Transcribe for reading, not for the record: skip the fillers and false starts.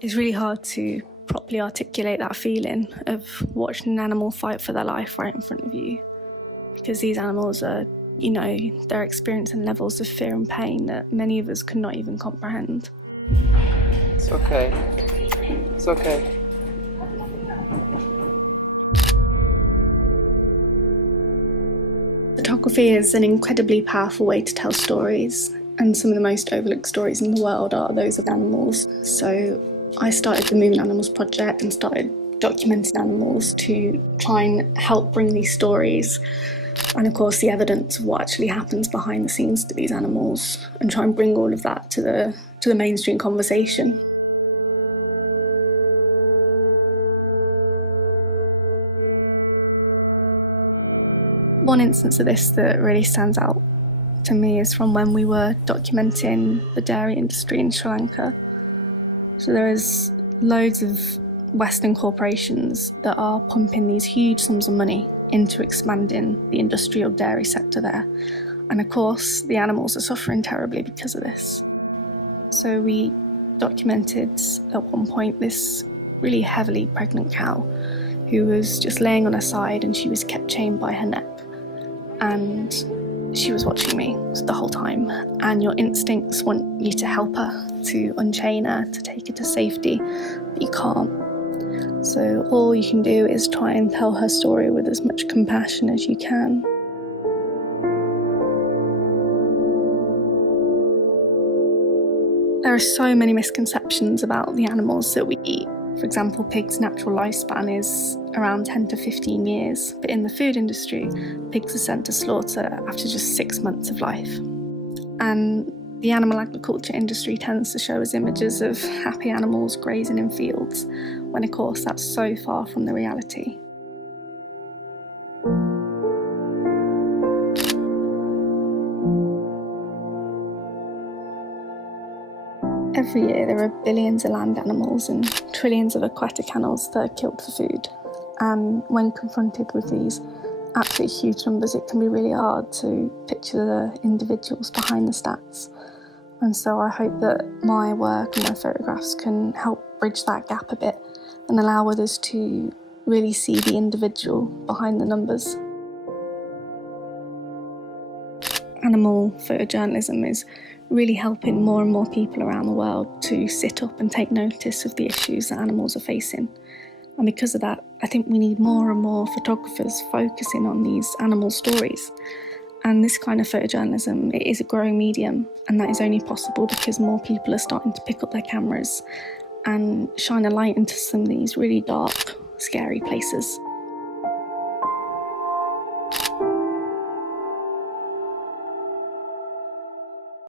It's really hard to properly articulate that feeling of watching an animal fight for their life right in front of you, because these animals are, they're experiencing levels of fear and pain that many of us could not even comprehend. It's okay. It's okay. Photography is an incredibly powerful way to tell stories, and some of the most overlooked stories in the world are those of animals. So I started the Moving Animals project and started documenting animals to try and help bring these stories and, of course, the evidence of what actually happens behind the scenes to these animals, and try and bring all of that to the mainstream conversation. One instance of this that really stands out to me is from when we were documenting the dairy industry in Sri Lanka. So there is loads of Western corporations that are pumping these huge sums of money into expanding the industrial dairy sector there. And of course, the animals are suffering terribly because of this. So we documented at one point this really heavily pregnant cow who was just laying on her side, and she was kept chained by her neck. And she was watching me the whole time, and your instincts want you to help her, to unchain her, to take her to safety, but you can't. So all you can do is try and tell her story with as much compassion as you can. There are so many misconceptions about the animals that we eat. For example, pigs' natural lifespan is around 10 to 15 years, but in the food industry, pigs are sent to slaughter after just 6 months of life. And the animal agriculture industry tends to show us images of happy animals grazing in fields, when of course that's so far from the reality. Every year there are billions of land animals and trillions of aquatic animals that are killed for food. And when confronted with these absolutely huge numbers, it can be really hard to picture the individuals behind the stats. And so I hope that my work and my photographs can help bridge that gap a bit and allow others to really see the individual behind the numbers. Animal photojournalism is really helping more and more people around the world to sit up and take notice of the issues that animals are facing. And because of that, I think we need more and more photographers focusing on these animal stories. And this kind of photojournalism, it is a growing medium, and that is only possible because more people are starting to pick up their cameras and shine a light into some of these really dark, scary places.